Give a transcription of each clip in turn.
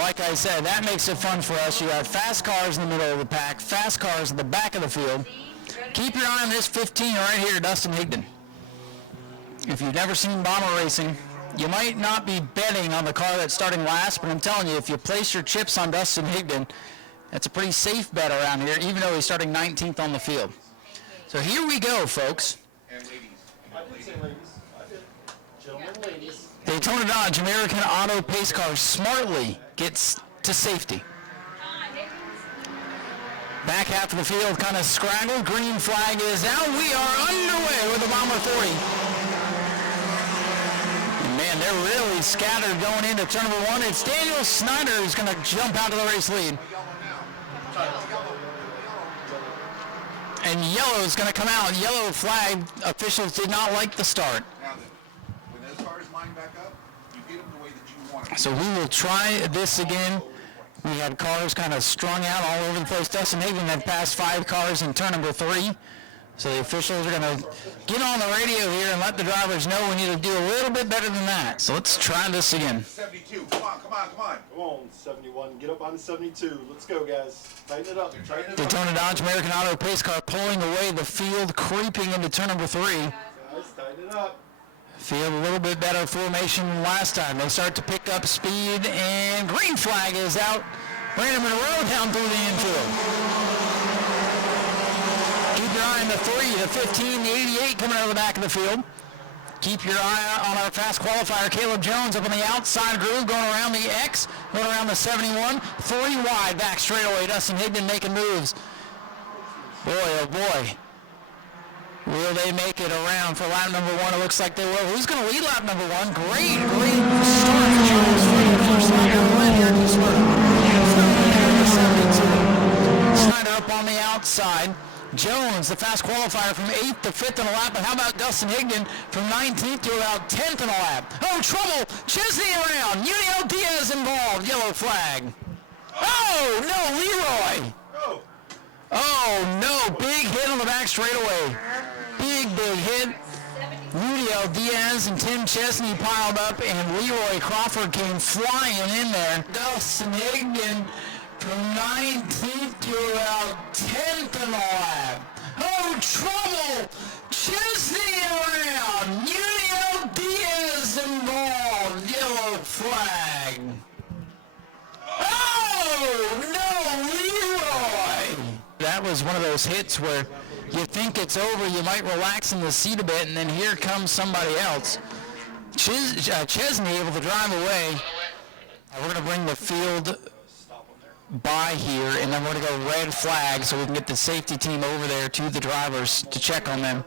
Like I said, that makes it fun for us. You got fast cars in the middle of the pack, fast cars at the back of the field. Keep your eye on this 15 right here, Dustin Higdon. If you've never seen bomber racing, you might not be betting on the car that's starting last, but I'm telling you, if you place your chips on Dustin Higdon, that's a pretty safe bet around here, even though he's starting 19th on the field. So here we go, folks. And ladies. I did say ladies. I did. Gentlemen, ladies. Daytona Dodge American Auto Pace Car smartly gets to safety. Back half of the field kind of scraggled. Green flag is out. We are underway with the Bomber 40. And man, they're really scattered going into turn number 1. It's Daniel Snyder who's going to jump out to the race lead. And yellow is going to come out. Yellow flag officials did not like the start. When those cars line back up, you get them the way that you want them. So we will try this again. We had cars kind of strung out all over the place. Dustin Higdon had passed 5 cars in turn number 3. So the officials are going to get on the radio here and let the drivers know we need to do a little bit better than that. So let's try this again. 72. Come on. Come on, 71. Get up on the 72. Let's go, guys. Tighten it up. Daytona Dodge American Auto Pace Car pulling away the field, creeping into turn number 3. Guys, tighten it up. Field a little bit better formation than last time. They start to pick up speed, and green flag is out. Brandon Monroe down through the infield. Keep your eye on the 3, the 15, the 88 coming out of the back of the field. Keep your eye on our fast qualifier, Caleb Jones, up on the outside groove, going around the X, going around the 71. 3 wide, back straightaway. Dustin Higdon making moves. Boy, oh boy. Will they make it around for lap number 1? It looks like they will. Who's going to lead lap number 1? Great start for Jones for the first lap of the win here at Smyrna. Snyder up on the outside. Jones, the fast qualifier, from 8th to 5th in a lap. But how about Dustin Higdon from 19th to about 10th in a lap? Oh, trouble! Chesney around. Uniel Diaz involved. Yellow flag. Oh, no, Leroy. Oh, no, big hit on the back straightaway. Big hit. Uniel Diaz and Tim Chesney piled up, and Leroy Crawford came flying in there. Dustin Higdon from 19th to about 10th in the lap. Oh, trouble! Chesney around. Uniel Diaz involved. Yellow flag. Oh, no, Leroy! That was one of those hits where you think it's over, you might relax in the seat a bit, and then here comes somebody else. Chesney able to drive away. We're going to bring the field by here, and then we're going to go red flag so we can get the safety team over there to the drivers to check on them.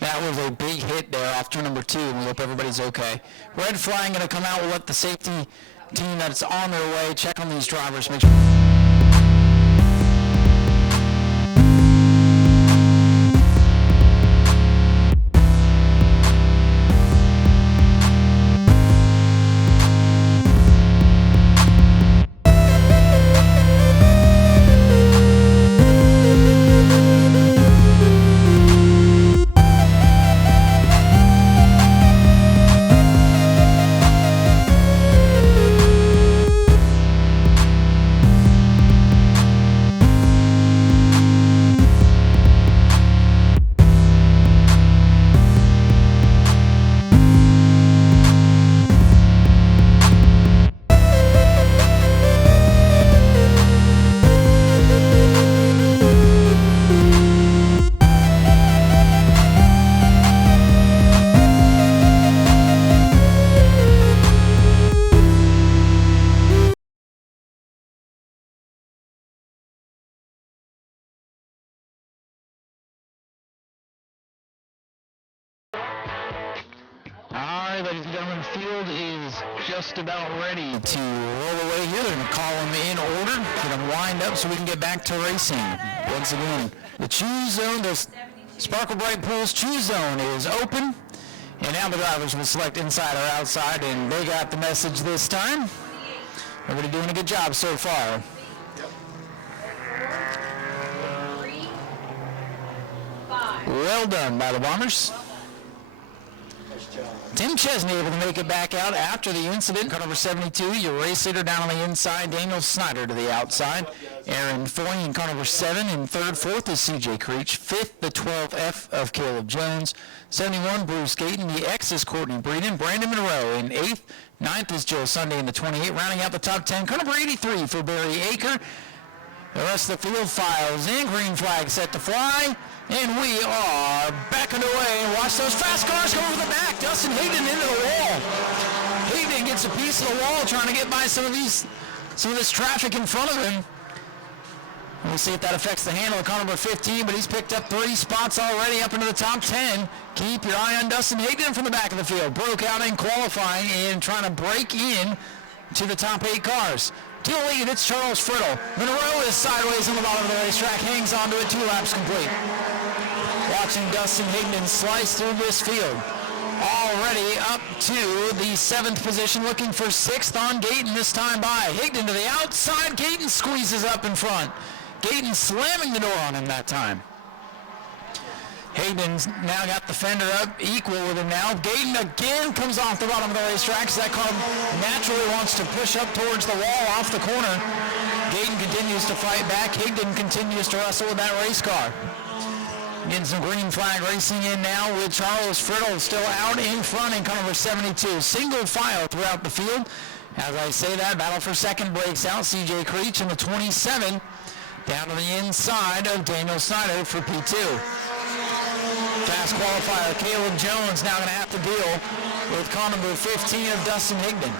That was a big hit there off turn number 2, and we hope everybody's okay. Red flag going to come out. We'll let the safety team that's on their way check on these drivers. Make sure. Ladies and gentlemen, the field is just about ready to roll away here. They're going to call them in order, get them lined up so we can get back to racing. Once again, the choose zone, the Sparkle Bright Pools choose zone is open, and now the drivers will select inside or outside, and they got the message this time. Everybody doing a good job so far. Well done by the Bombers. Nice job. Tim Chesney able to make it back out after the incident. Car number 72, your race leader down on the inside, Daniel Snyder to the outside. Aaron Foy in car number 7. In third, fourth is CJ Creech. Fifth, the 12F of Caleb Jones. 71, Bruce Gayton. The X is Courtney Breeden. Brandon Monroe in 8th. 9th is Joe Sunday in the 28. Rounding out the top 10, car number 83 for Barry Aker. The rest of the field files in. Green flag set to fly. And we are back underway. Watch those fast cars go over the back. Dustin Higdon into the wall. Higdon gets a piece of the wall trying to get by some of this traffic in front of him. We'll see if that affects the handle of car number 15, but he's picked up 3 spots already up into the top 10. Keep your eye on Dustin Higdon from the back of the field. Broke out in qualifying and trying to break in to the top 8 cars. To the lead, it's Charles Friddle. Monroe is sideways on the bottom of the racetrack, hangs onto it, 2 laps complete. Watching Dustin Higdon slice through this field. Already up to the 7th position, looking for 6th on Gayton this time by. Higdon to the outside, Gayton squeezes up in front. Gayton slamming the door on him that time. Higdon's now got the fender up, equal with him now. Gayton again comes off the bottom of the racetrack, so that car naturally wants to push up towards the wall off the corner. Gayton continues to fight back. Higdon continues to wrestle with that race car. Getting some green flag racing in now with Charles Friddle still out in front in car number 72. Single file throughout the field. As I say that, battle for second breaks out. CJ Creech in the 27. Down to the inside of Daniel Snyder for P2. Fast qualifier Caleb Jones now going to have to deal with car number 15 of Dustin Higdon.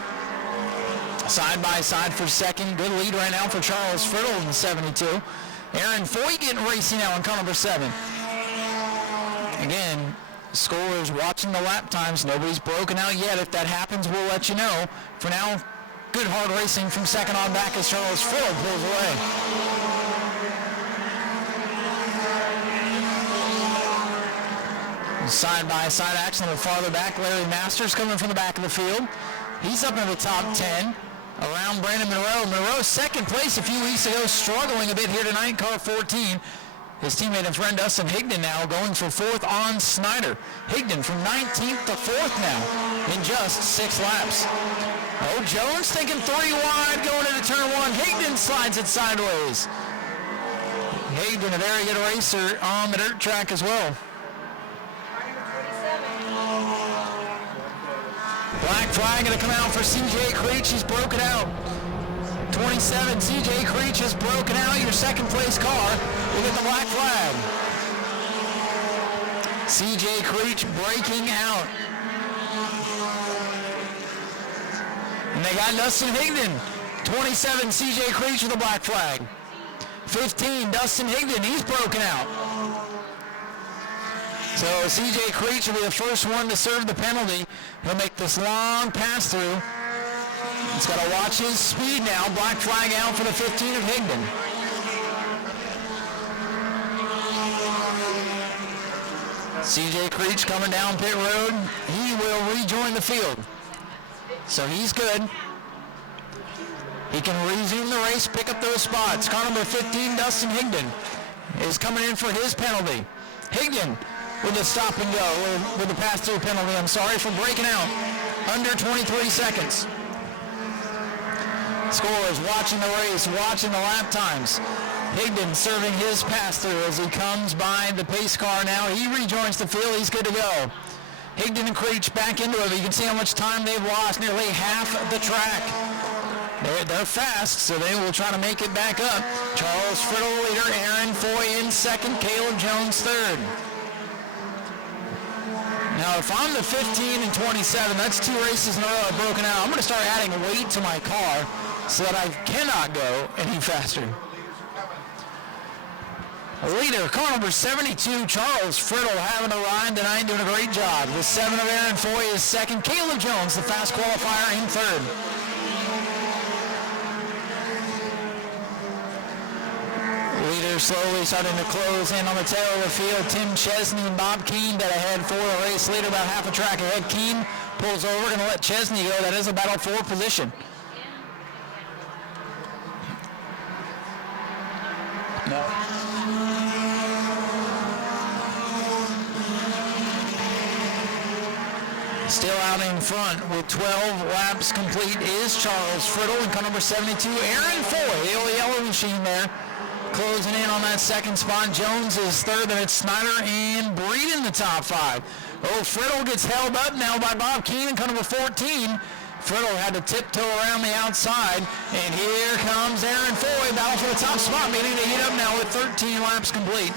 Side by side for second. Good lead right now for Charles Friddle in the 72. Aaron Foy getting racing now in car number 7. Again, scorers watching the lap times. Nobody's broken out yet. If that happens, we'll let you know. For now, good hard racing from second on back as Charles Friddle pulls away. Side-by-side action a little farther back. Larry Masters coming from the back of the field. He's up in the top 10. Around Brandon Monroe. Monroe second place a few weeks ago, struggling a bit here tonight, car 14. His teammate and friend Dustin Higdon now going for 4th on Snyder. Higdon from 19th to 4th now in just 6 laps. Oh, Jones thinking 3 wide going into turn 1. Higdon slides it sideways. Higdon, a very good racer on the dirt track as well. Black flag going to come out for CJ Creech. He's broken out. 27, CJ Creech has broken out. Your second place car will get the black flag. CJ Creech breaking out. And they got Dustin Higdon. 27, CJ Creech with the black flag. 15, Dustin Higdon. He's broken out. So CJ Creech will be the first one to serve the penalty. He'll make this long pass through. He's got to watch his speed now. Black flag out for the 15 of Higdon. CJ Creech coming down pit road. He will rejoin the field. So he's good. He can resume the race, pick up those spots. Car number 15, Dustin Higdon, is coming in for his penalty. Higdon with the stop and go, with the pass-through penalty, I'm sorry, for breaking out. Under 23 seconds. Scorers watching the race, watching the lap times. Higdon serving his pass-through as he comes by the pace car now. He rejoins the field. He's good to go. Higdon and Creech back into it. You can see how much time they've lost, nearly half the track. They're fast, so they will try to make it back up. Charles Friddle leader, Aaron Foy in second, Caleb Jones third. Now, if I'm the 15 and 27, that's 2 races in a row I've broken out. I'm going to start adding weight to my car so that I cannot go any faster. Leader, car number 72, Charles Friddle, having a ride tonight, doing a great job. The 7 of Aaron Foy is second. Caleb Jones, the fast qualifier, in third. Leader slowly starting to close in on the tail of the field. Tim Chesney and Bob Keene dead ahead for the race leader, about half a track ahead. Keene pulls over, going to let Chesney go. That is a battle for position. No. Still out in front with 12 laps complete is Charles Friddle and car number 72, Aaron Foy, the old yellow machine there, closing in on that second spot. Jones is third, then it's Snyder and Breed in the top 5. Oh, Friddle gets held up now by Bob Keenan, car number 14. Friddle had to tiptoe around the outside, and here comes Aaron Foy, battle for the top spot, beginning to heat up now with 13 laps complete.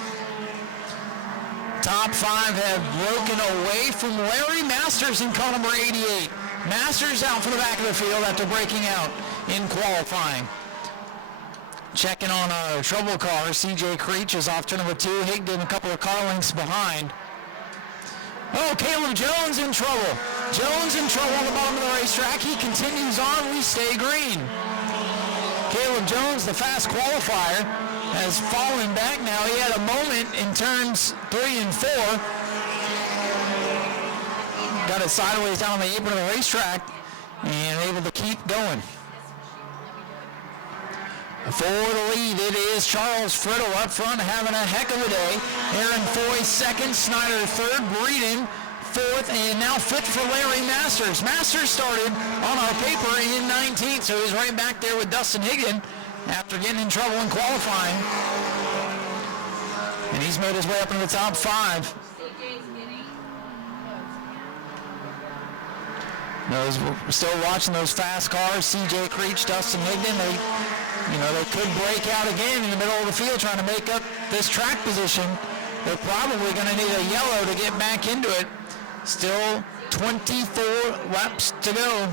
Top 5 have broken away from Larry Masters in car number 88. Masters out from the back of the field after breaking out in qualifying. Checking on our trouble car, CJ Creech is off turn number 2. Higdon a couple of car lengths behind. Oh, Caleb Jones in trouble. Jones in trouble on the bottom of the racetrack. He continues on. We stay green. Caleb Jones, the fast qualifier, has fallen back now. He had a moment in turns 3 and 4. Got it sideways down on the apron of the racetrack and able to keep going. For the lead, it is Charles Friddle up front, having a heck of a day. Aaron Foy second, Snyder third, Breeden fourth, and now fifth for Larry Masters. Masters started on our paper in 19th, so he's right back there with Dustin Higdon after getting in trouble in qualifying. And he's made his way up into the top 5. We're still watching those fast cars. CJ Creech, Dustin Higdon, they could break out again in the middle of the field trying to make up this track position. They're probably going to need a yellow to get back into it. Still 24 laps to go.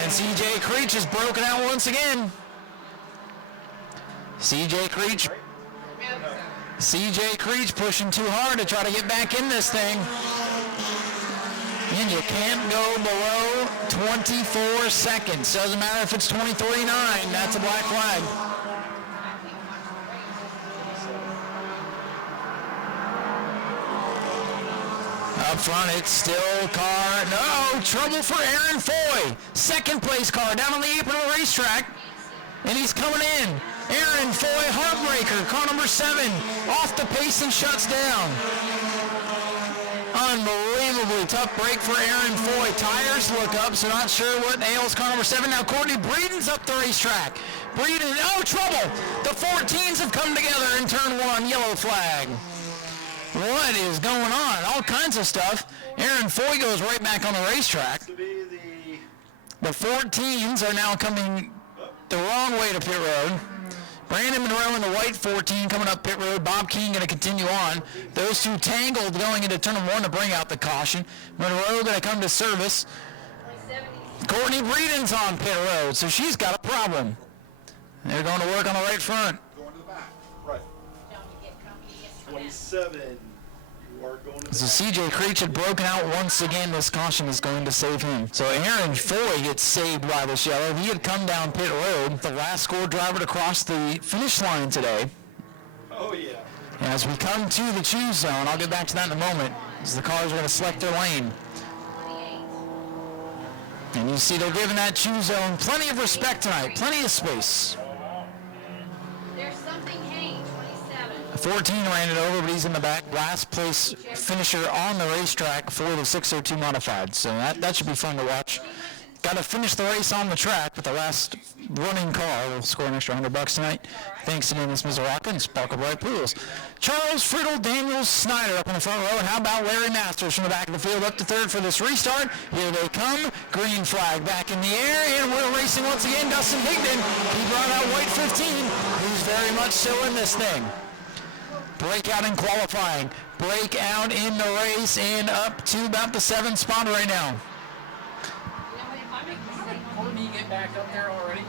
And CJ Creech is broken out once again. CJ Creech pushing too hard to try to get back in this thing. And you can't go below 24 seconds. Doesn't matter if it's 23.9. That's a black flag. Up front, it's still car. No, trouble for Aaron Foy. Second place car down on the apron of the racetrack. And he's coming in. Aaron Foy, heartbreaker, car number 7, off the pace and shuts down. Unbelievably tough break for Aaron Foy. Tires look up, so not sure what ails car number 7. Now Courtney Breeden's up the racetrack. Breeden, oh, trouble! The 14s have come together in turn 1, yellow flag. What is going on? All kinds of stuff. Aaron Foy goes right back on the racetrack. The 14s are now coming the wrong way to pit road. Brandon Monroe in the white 14 coming up pit road. Bob Keane going to continue on. Those two tangled going into turn 1 to bring out the caution. Monroe going to come to service. Courtney Breeden's on pit road, so she's got a problem. They're going to work on the right front. Going to the back. Right. 27. You are going to the So back. CJ Creech had broken out once again. This caution is going to save him. So Aaron Foy gets saved by this yellow. He had come down pit road, the last score driver to cross the finish line today. Oh, yeah. As we come to the choose zone, I'll get back to that in a moment, as the cars are going to select their lane. And you see they're giving that choose zone plenty of respect tonight, plenty of space. There's something hanging, 27. 14 ran it over, but he's in the back. Last place finisher on the racetrack for the 602 modified. So that should be fun to watch. Got to finish the race on the track with the last running car. We'll score an extra $100 tonight. Thanks to Dennis Mizoraka and Sparkle Bright Pools. Charles Friddle, Daniel Snyder up in the front row. And how about Larry Masters from the back of the field up to third for this restart? Here they come. Green flag back in the air. And we're racing once again. Dustin Higdon. He brought out white 15, who's very much still in this thing. Breakout in qualifying. Breakout in the race and up to about the 7th spot right now. Courtney get back up there already?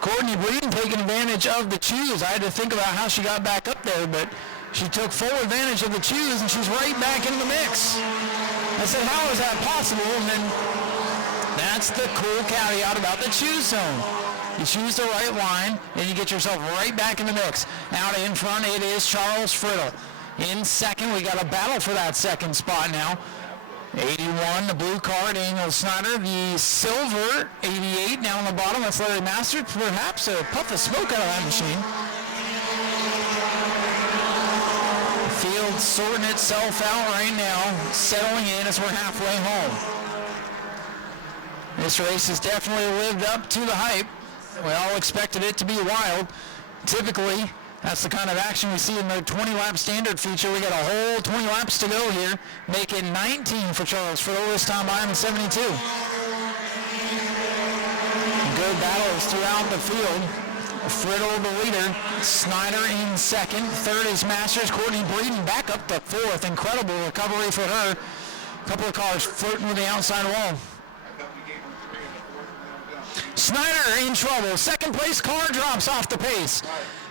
Courtney Breeden taking advantage of the choose. I had to think about how she got back up there, but she took full advantage of the choose, and she's right back in the mix. I said, how is that possible? And then that's the cool caveat about the choose zone. You choose the right line, and you get yourself right back in the mix. Out in front, it is Charles Friddle. In second, we got a battle for that second spot now. 81, the blue car, Daniel Snyder. The silver, 88, now on the bottom. That's Larry Masters. Perhaps a puff of smoke out of that machine. Field sorting itself out right now, settling in as we're halfway home. This race has definitely lived up to the hype. We all expected it to be wild. Typically, that's the kind of action we see in the 20-lap standard feature. We got a whole 20 laps to go here, making 19 for Charles Friddle this time by him 72. Good battles throughout the field. Friddle the leader, Snyder in second, third is Masters, Courtney Breeden back up to fourth. Incredible recovery for her. A couple of cars flirting with the outside wall. Snyder in trouble. Second place car drops off the pace.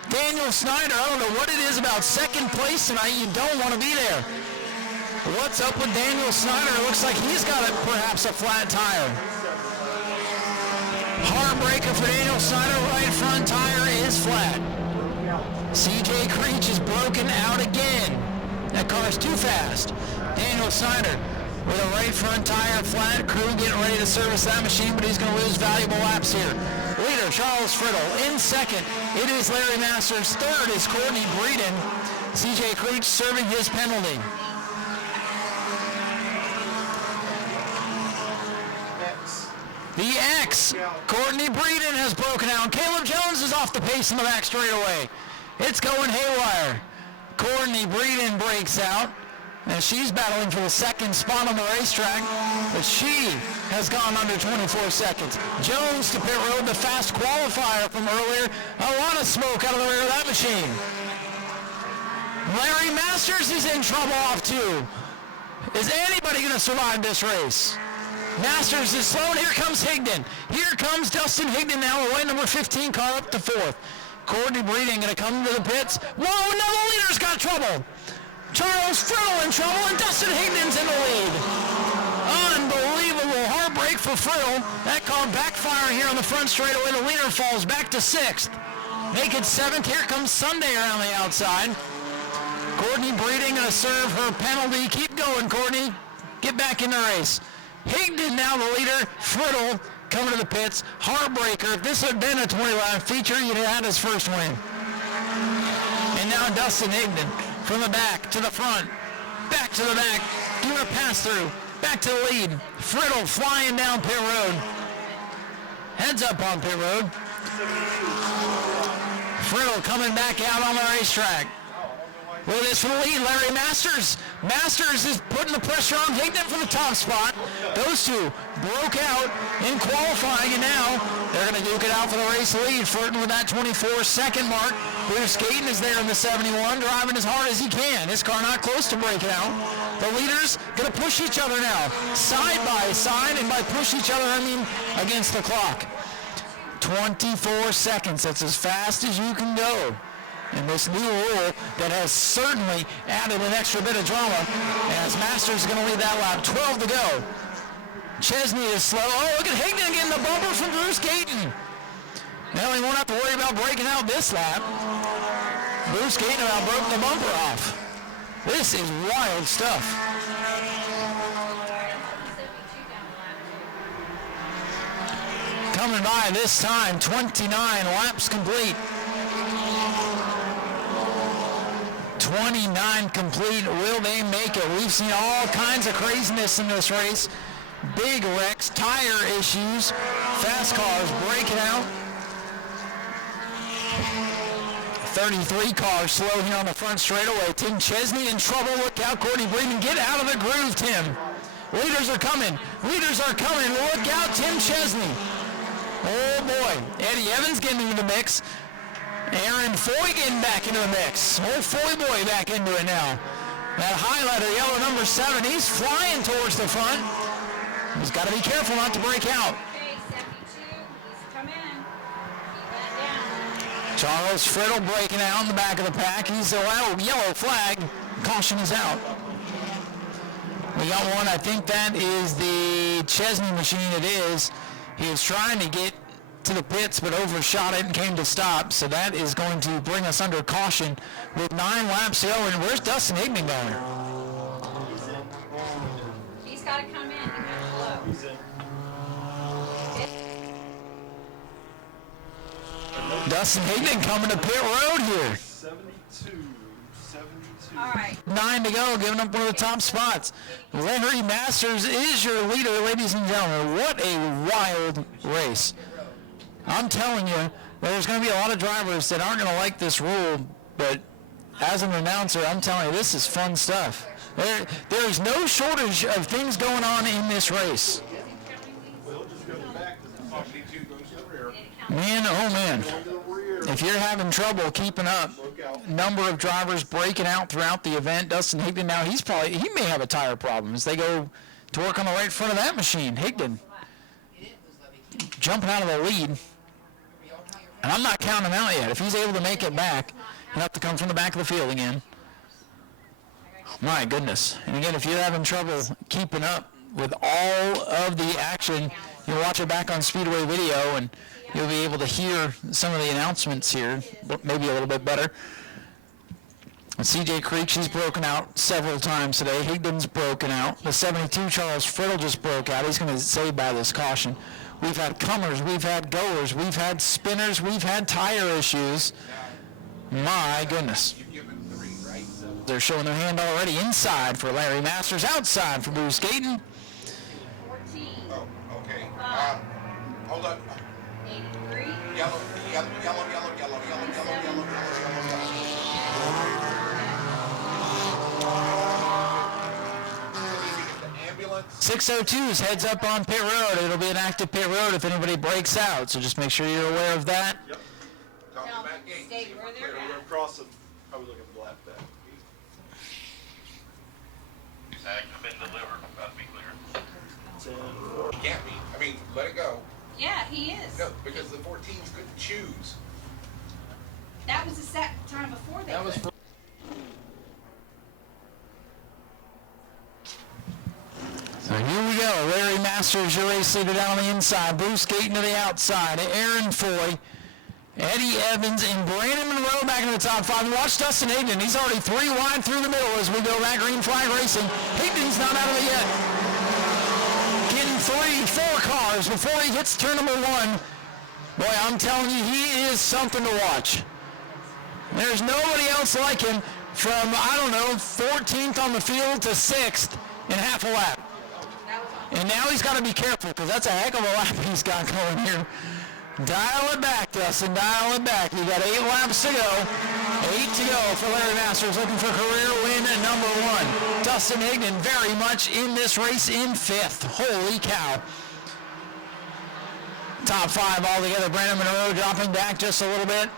Daniel Snyder, I don't know what it is about second place tonight. You don't want to be there. What's up with Daniel Snyder? It looks like he's got perhaps a flat tire. Heartbreaker for Daniel Snyder. Right front tire is flat. CJ Creech is broken out again. That car's too fast. Daniel Snyder with a right front tire flat. Crew getting ready to service that machine, but he's going to lose valuable laps here. Leader Charles Friddle in second. It is Larry Masters. Third is Courtney Breeden. CJ Creech serving his penalty. The X. Courtney Breeden has broken out. Caleb Jones is off the pace in the back straightaway. It's going haywire. Courtney Breeden breaks out, and she's battling for the second spot on the racetrack, but she has gone under 24 seconds. Jones to pit road, the fast qualifier from earlier. A lot of smoke out of the rear of that machine. Larry Masters is in trouble off two. Is anybody going to survive this race? Masters is slow, and here comes Higdon. Here comes Dustin Higdon now, the white number 15 car up to fourth. Courtney Breeden going to come to the pits. Whoa, another leader's got trouble. Charles Friddle in trouble, and Dustin Higdon's in the lead. Unbelievable heartbreak for Friddle. That car backfiring here on the front straightaway. The leader falls back to sixth. Make it seventh. Here comes Sunday around the outside. Courtney Breeden going to serve her penalty. Keep going, Courtney. Get back in the race. Higdon now the leader. Friddle coming to the pits. Heartbreaker. If this had been a 20-lap feature, you'd have had his first win. And now Dustin Higdon from the back to the front. Back to the back. Doing a pass-through. Back to the lead. Friddle flying down pit road. Heads up on pit road. Friddle coming back out on the racetrack. Look at this for the lead, Larry Masters. Masters is putting the pressure on Higdon for the top spot. Those two broke out in qualifying, and now they're going to duke it out for the race lead, flirting with that 24-second mark. Bruce Gaten is there in the 71, driving as hard as he can. His car not close to breaking out. The leaders going to push each other now, side by side, and by push each other, I mean against the clock. 24 seconds, that's as fast as you can go. And this new rule that has certainly added an extra bit of drama, as Masters is going to lead that lap. 12 to go. Chesney is slow. Oh, look at Higdon getting the bumper from Bruce Gaten. Now he won't have to worry about breaking out this lap. Bruce Gaten about broke the bumper off. This is wild stuff. Coming by this time, 29 laps complete. 29 complete. Will they make it? We've seen all kinds of craziness in this race. Big wrecks, tire issues, fast cars breaking out. 33 cars slow here on the front straightaway. Tim Chesney in trouble. Look out, Courtney Breeden. Get out of the groove, Tim. Leaders are coming. Leaders are coming. Look out, Tim Chesney. Oh, boy. Eddie Evans getting into the mix. Aaron Foy getting back into the mix. Old Foy boy back into it now. That highlighter, yellow number 7, he's flying towards the front. He's got to be careful not to break out. Okay, 72, he's come in. Keep that down. Charles Friddle breaking out in the back of the pack. He's a yellow flag. Caution is out. We got one. I think that is the Chesney machine. It is. He was trying to get to the pits, but overshot it and came to stop. So that is going to bring us under caution with 9 laps to go. And where's Dustin Higdon going? He's got to come in. He went below. Dustin Higdon coming to pit road here. 72. All right. 9 to go, giving up one of the top spots. Larry Masters is your leader, ladies and gentlemen. What a wild race. I'm telling you, there's going to be a lot of drivers that aren't going to like this rule, but as an announcer, I'm telling you, this is fun stuff. There's no shortage of things going on in this race. Man, oh man. If you're having trouble keeping up, number of drivers breaking out throughout the event, Dustin Higdon now, he may have a tire problem as they go to work on the right front of that machine. Higdon jumping out of the lead. And I'm not counting him out yet. If he's able to make it back, he'll have to come from the back of the field again. My goodness. And again, if you're having trouble keeping up with all of the action, you'll watch it back on Speedway video and you'll be able to hear some of the announcements here, maybe a little bit better. And CJ Creek, she's broken out several times today. Higdon's broken out. The 72, Charles Friddle, just broke out. He's going to save by this caution. We've had comers, we've had goers, we've had spinners, we've had tire issues. My goodness. They're showing their hand already inside for Larry Masters, outside for Bruce Gayton. 14. Oh, okay. Hold on. 83. Yellow. 602's heads up on pit road. It'll be an active pit road if anybody breaks out, so just make sure you're aware of that. Yep. Tell them to stay where they're We're at. across it. I was looking at the black back. Agmt been delivered, about to be clear. 10, Can't be. I mean, let it go. Yeah, he is. No, because the 14s couldn't choose. That was the second time before they That was could. So here we go. Larry Masters, your race leader down on the inside. Bruce Gayton to the outside. Aaron Foy, Eddie Evans, and Brandon Monroe back in the top 5. And watch Dustin Higdon. He's already 3 wide through the middle as we go back green flag racing. Higdon's not out of it yet. Getting 3-4 cars before he hits turn number 1. Boy, I'm telling you, he is something to watch. There's nobody else like him from, I don't know, 14th on the field to 6th in half a lap. And now he's got to be careful because that's a heck of a lap he's got going here. Dial it back, Dustin. Dial it back. You got 8 laps to go. 8 to go for Larry Masters looking for career win at number 1. Dustin Higdon very much in this race in 5th. Holy cow. Top 5 altogether. Brandon Monroe dropping back just a little bit.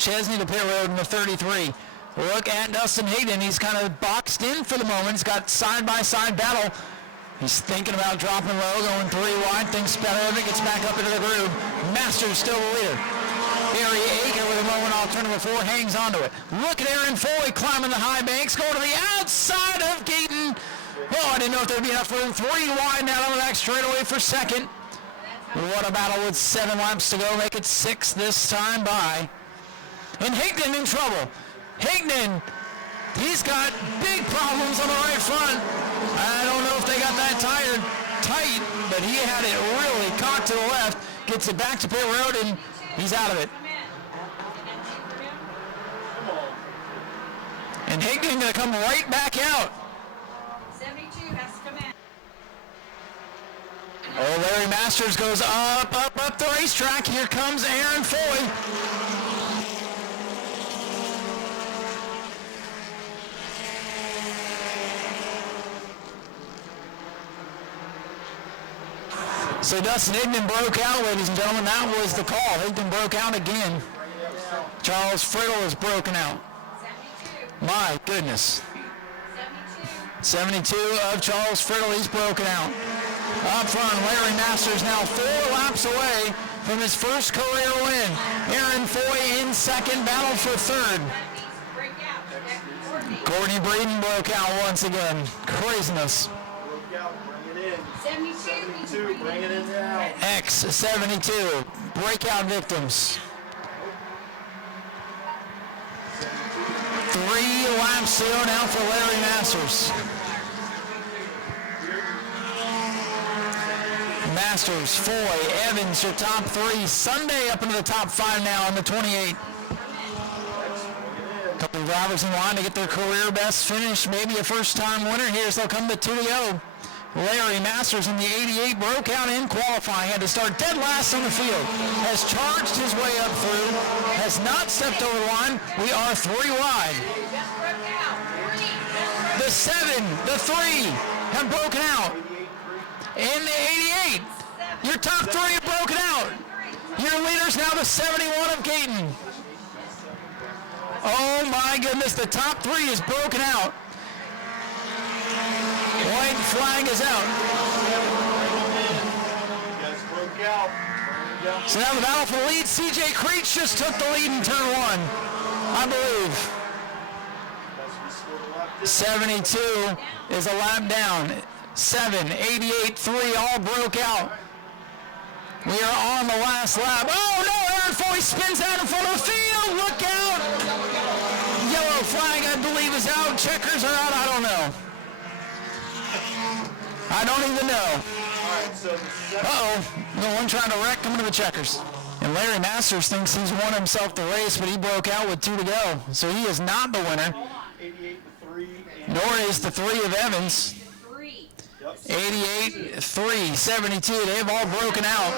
Chesney to pit road in the 33. Look at Dustin Higdon. He's kind of boxed in for the moment. He's got side-by-side battle. He's thinking about dropping low, going 3 wide, thinks better of it, gets back up into the groove. Masters still the leader. Harry Aiken with a moment off turn number 4, hangs onto it. Look at Aaron Foy climbing the high banks, going to the outside of Gayton. Oh, I didn't know if there'd be enough room. 3 wide now on the back straightaway for second. What a battle with 7 laps to go. Make it 6 this time by. And Higdon in trouble. Higdon, he's got big problems on the right front. I don't know if they got that tire tight, but he had it really cocked to the left. Gets it back to pit road, and he's out of it. And Higdon going to come right back out. 72 has to come in. Oh, Larry Masters goes up the racetrack. Here comes Aaron Foy. So Dustin Higdon broke out, ladies and gentlemen. That was the call. Higdon broke out again. Charles Friddle is broken out. 72. My goodness. 72 of Charles Friddle. He's broken out. Up front, Larry Masters now 4 laps away from his first career win. Aaron Foy in second, battle for third. Break out. Courtney Breeden broke out once again. Craziness. broke out, bring it in. 72. Bring it in now. X72, breakout victims. 3 laps to go now for Larry Masters. Masters, Foy, Evans, your top 3. Sunday up into the top 5 now in the 28. Couple of drivers in line to get their career best finish, maybe a first-time winner here, so they'll come to 2 to go. Larry Masters in the 88 broke out in qualifying, had to start dead last on the field, has charged his way up through, has not stepped over the line. We are 3 wide. The 7, the 3 have broken out. And the 88, your top 3 have broken out. Your leader's now the 71 of Gayton. Oh my goodness, the top 3 is broken out. White flag is out. So now the battle for the lead. CJ Creech just took the lead in turn 1, I believe. 72 is a lap down. 7, 88, 3 all broke out. We are on the last lap. Oh no, Aaron Foy spins out in front of the field. Look out. Yellow flag, I believe, is out. Checkers are out, I don't know. I don't even know. Uh-oh, the one trying to wreck coming to the checkers. And Larry Masters thinks he's won himself the race, but he broke out with 2 to go. So he is not the winner. 88-3. Nor is the 3 of Evans. 88, 3, 72. They've all broken out.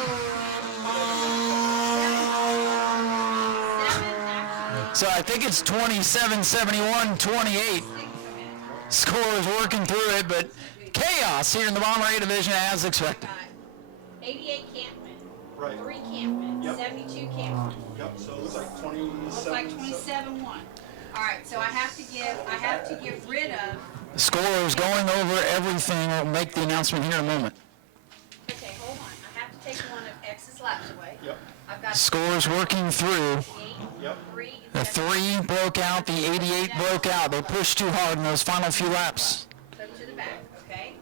So I think it's 27, 71, 28. Scorers working through it, but chaos here in the Bomber A division as expected. 88 can't win. Right. 3 can't win. Yep. 72 can't win. Yep, so it looks like 27. Looks like 27-1. All right, so I have to get rid of. The scorers going over everything. We'll make the announcement here in a moment. Okay, hold on. I have to take one of X's laps away. Yep. I've got Scorers working through. 8, Yep. 3, The 3 broke out. The 88 broke out. They pushed too hard in those final few laps. So to the back, okay?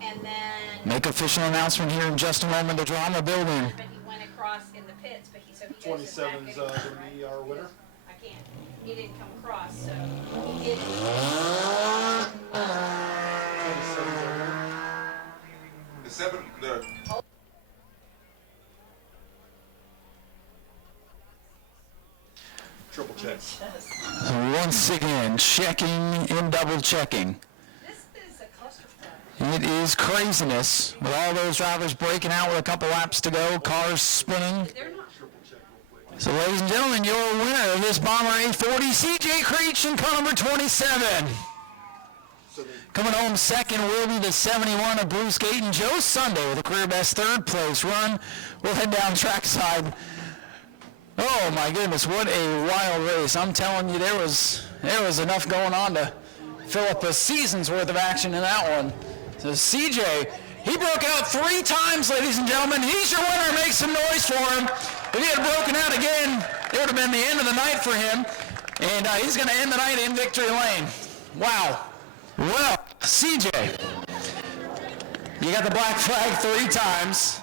And then. Make official announcement here in just a moment. The drama building. But he went across in the pits, but he goes to the back 27's going to be our winner. I can't. He didn't come across, so he didn't. 27's our winner. The 7, the Triple check. Once again, checking and double checking. This is a clusterfuck. It is craziness with all those drivers breaking out with a couple laps to go, cars spinning. They're not. So ladies and gentlemen, your winner of this Bomber A40, CJ Creech in car number 27. Coming home second will be the 71 of Bruce Gayton. Joe Sunday with a career best 3rd place run. We'll head down trackside. Oh my goodness, what a wild race. I'm telling you, there was enough going on to fill up a season's worth of action in that one. So CJ, he broke out 3 times, ladies and gentlemen. He's your winner. Make some noise for him. If he had broken out again, it would have been the end of the night for him. And he's going to end the night in victory lane. Wow. Well, CJ, you got the black flag 3 times,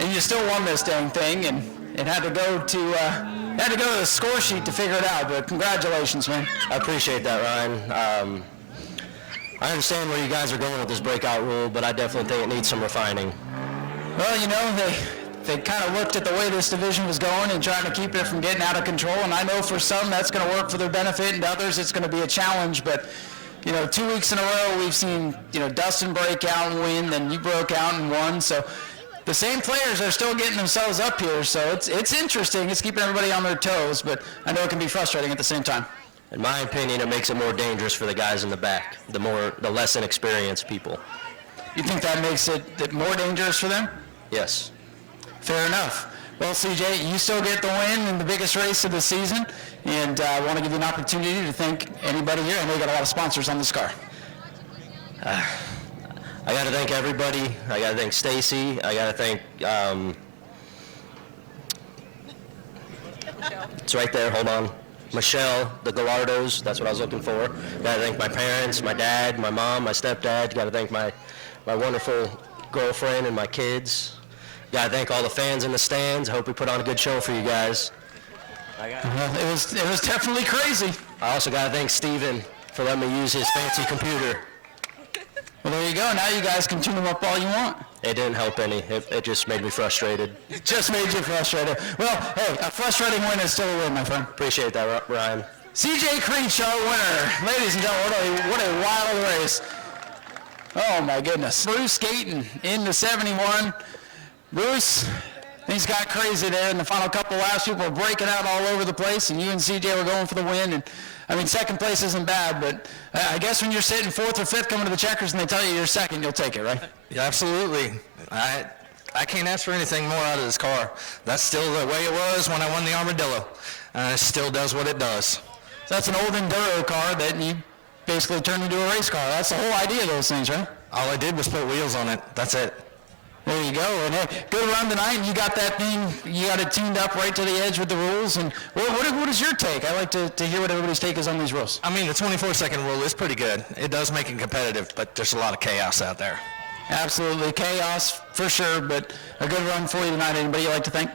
and you still won this dang thing, and it had to go to the score sheet to figure it out. But congratulations, man. I appreciate that, Ryan. I understand where you guys are going with this breakout rule, but I definitely think it needs some refining. Well, you know, they kind of looked at the way this division was going and trying to keep it from getting out of control. And I know for some that's going to work for their benefit, and others it's going to be a challenge. But, you know, 2 weeks in a row we've seen, you know, Dustin break out and win, then you broke out and won. So the same players are still getting themselves up here. So it's interesting. It's keeping everybody on their toes, but I know it can be frustrating at the same time. In my opinion, it makes it more dangerous for the guys in the back, the less inexperienced people. You think that makes it more dangerous for them? Yes. Fair enough. Well, CJ, you still get the win in the biggest race of the season, and I want to give you an opportunity to thank anybody here. I know you got a lot of sponsors on this car. I got to thank everybody. I got to thank Stacy. I got to thank, it's right there, hold on. Michelle, the Gallardos, that's what I was looking for. Got to thank my parents, my dad, my mom, my stepdad. Got to thank my wonderful girlfriend and my kids. Got to thank all the fans in the stands. I hope we put on a good show for you guys. Well, it was definitely crazy. I also got to thank Steven for letting me use his fancy computer. Well, there you go. Now you guys can tune them up all you want. It didn't help any. It just made me frustrated. It just made you frustrated. Well, hey, a frustrating win is still a win, my friend. Appreciate that, Ryan. CJ Creech, our winner. Ladies and gentlemen, what a wild race. Oh my goodness. Bruce Gayton in the 71. Bruce, things got crazy there in the final couple laps. People were breaking out all over the place, and you and CJ were going for the win. And I mean, second place isn't bad, but I guess when you're sitting fourth or fifth coming to the checkers and they tell you you're second, you'll take it, right? Yeah, absolutely. I can't ask for anything more out of this car. That's still the way it was when I won the Armadillo. It still does what it does. So that's an old enduro car that you basically turned into a race car. That's the whole idea of those things, right? All I did was put wheels on it. That's it. There you go. And hey, good run tonight. And you got that thing, you got it tuned up right to the edge with the rules. And what is your take? I like to hear what everybody's take is on these rules. I mean, the 24-second rule is pretty good. It does make it competitive, but there's a lot of chaos out there. Absolutely. Chaos, for sure, but a good run for you tonight. Anybody you'd like to thank?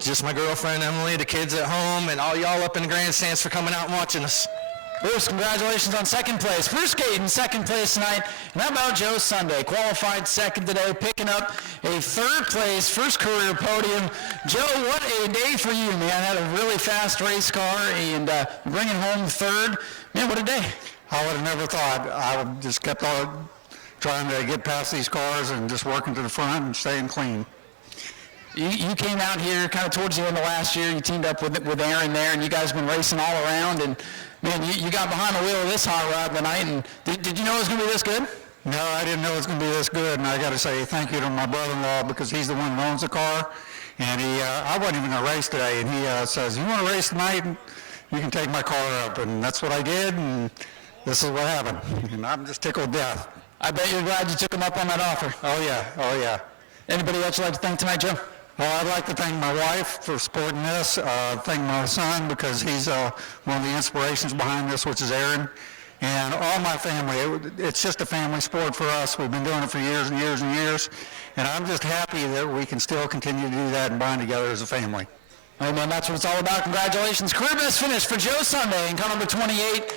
Just my girlfriend, Emily, the kids at home, and all y'all up in the grandstands for coming out and watching us. Bruce, congratulations on second place. Bruce Gayton, second place tonight. And how about Joe Sunday? Qualified second today, picking up a third place, first career podium. Joe, what a day for you, man. Had a really fast race car and bringing home third. Man, what a day. I would have never thought. I would just kept on trying to get past these cars and just working to the front and staying clean. You came out here kind of towards the end of last year. You teamed up with Aaron there, and you guys have been racing all around. And, man, you got behind the wheel of this hot rod tonight. And did you know it was going to be this good? No, I didn't know it was going to be this good. And I got to say thank you to my brother-in-law because he's the one who owns the car. And I wasn't even going to race today. And he says, you want to race tonight? You can take my car up. And that's what I did. And this is what happened. And I'm just tickled to death. I bet you're glad you took him up on that offer. Oh, yeah. Oh, yeah. Anybody else you'd like to thank tonight, Joe? I'd like to thank my wife for supporting this, thank my son because he's one of the inspirations behind this, which is Aaron, and all my family. It's just a family sport for us. We've been doing it for years and years and years, and I'm just happy that we can still continue to do that and bind together as a family. Hey, man, that's what it's all about. Congratulations. Career best finish for Joe Sunday in car number 28.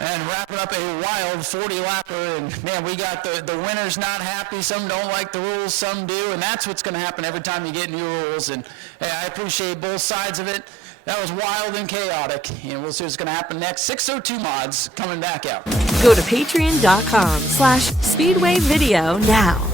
And wrapping up a wild 40-lapper, and man, we got the winners not happy. Some don't like the rules, some do, and that's what's going to happen every time you get new rules. And hey, I appreciate both sides of it. That was wild and chaotic, and we'll see what's going to happen next. 602 Mods coming back out. Go to patreon.com/Speedway Video now.